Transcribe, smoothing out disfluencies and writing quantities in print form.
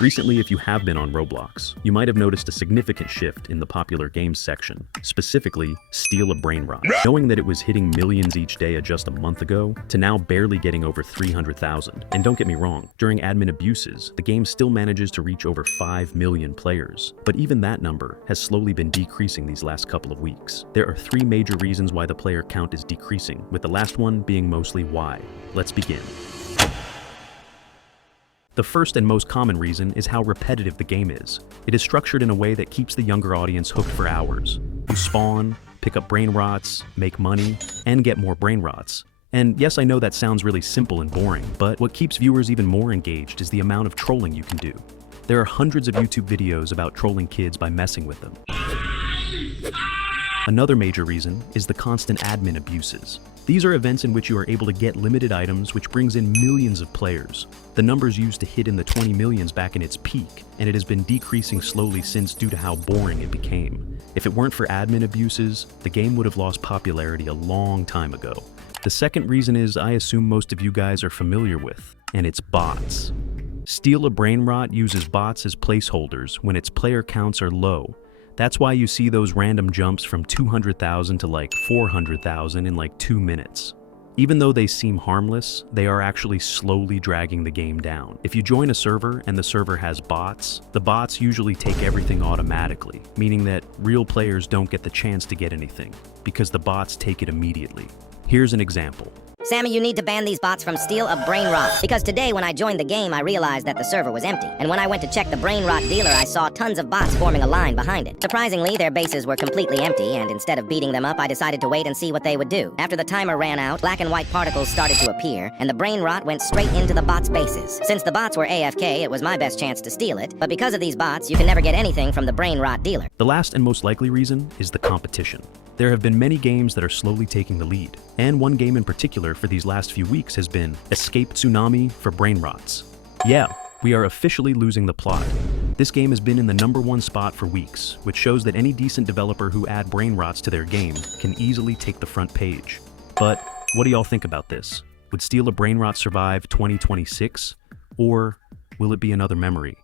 Recently, if you have been on Roblox, you might have noticed a significant shift in the popular games section, specifically Steal a Brainrot. Knowing that it was hitting millions each day just a month ago, to now barely getting over 300,000. And don't get me wrong, during admin abuses, the game still manages to reach over 5 million players. But even that number has slowly been decreasing these last couple of weeks. There are 3 major reasons why the player count is decreasing, with the last one being mostly why. Let's begin. The first and most common reason is how repetitive the game is. It is structured in a way that keeps the younger audience hooked for hours. You spawn, pick up brain rots, make money, and get more brain rots. And yes, I know that sounds really simple and boring, but what keeps viewers even more engaged is the amount of trolling you can do. There are hundreds of YouTube videos about trolling kids by messing with them. Another major reason is the constant admin abuses. These are events in which you are able to get limited items, which brings in millions of players. The numbers used to hit in the 20 millions back in its peak, and it has been decreasing slowly since due to how boring it became. If it weren't for admin abuses, the game would have lost popularity a long time ago. The second reason is I assume most of you guys are familiar with, and it's bots. Steal a Brainrot uses bots as placeholders when its player counts are low. That's why you see those random jumps from 200,000 to like 400,000 in like 2 minutes. Even though they seem harmless, they are actually slowly dragging the game down. If you join a server and the server has bots, the bots usually take everything automatically, meaning that real players don't get the chance to get anything, because the bots take it immediately. Here's an example. Sammy, you need to ban these bots from Steal a Brainrot. Because today when I joined the game, I realized that the server was empty. And when I went to check the Brainrot dealer, I saw tons of bots forming a line behind it. Surprisingly, their bases were completely empty, and instead of beating them up, I decided to wait and see what they would do. After the timer ran out, black and white particles started to appear, and the Brainrot went straight into the bots' bases. Since the bots were AFK, it was my best chance to steal it, but because of these bots, you can never get anything from the Brainrot dealer. The last and most likely reason is the competition. There have been many games that are slowly taking the lead, and one game in particular for these last few weeks has been Escape Tsunami for Brainrots. Yeah, we are officially losing the plot. This game has been in the #1 spot for weeks, which shows that any decent developer who add Brainrots to their game can easily take the front page. But what do y'all think about this? Would Steal a Brainrot survive 2026? Or will it be another memory?